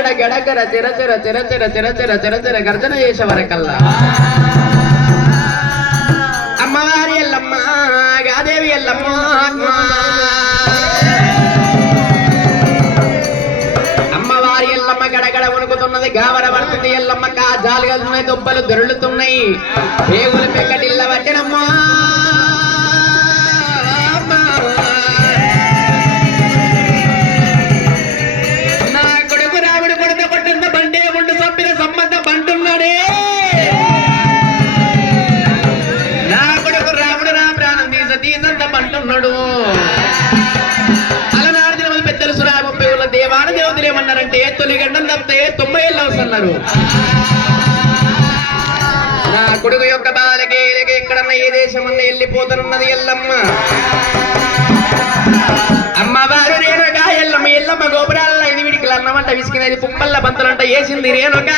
గడ గడగర తెర తెర తెర తెర తెర తెర తెర తెర గర్జన చేసే వరకల్లా అమ్మవారి ఎల్లమ్మ గాదేవి ఎల్లమ్మ అమ్మవారి ఎల్లమ్మ గడగడ వణుకుతున్నది గావర పడుతుంది ఎల్లమ్మ కాజాలు కలుతున్నాయి దుబ్బలు దొరులుతున్నాయి పేగులు పెక్కటిల్ల వచ్చినమ్మా అలనాడు దినములు పెద్దలు సురా 30 ఊళ్ళ దేవాన దేవతలు ఏమన్నారంటే తొలిగండం తప్పితే 90 ఏళ్ళు వస్తున్నారు నా కొడుకు యొక్క బాలకి ఎక్కడన్నా ఏ దేశం అన్న వెళ్ళిపోతానున్నది ఎల్లమ్మ అమ్మవారు రేణుక ఎల్లమ్మ ఎల్లమ్మ గోపురాల 5 విడికలు అన్నమంట విసికినది పుప్పల్ల బంతులంట వేసింది రేణుక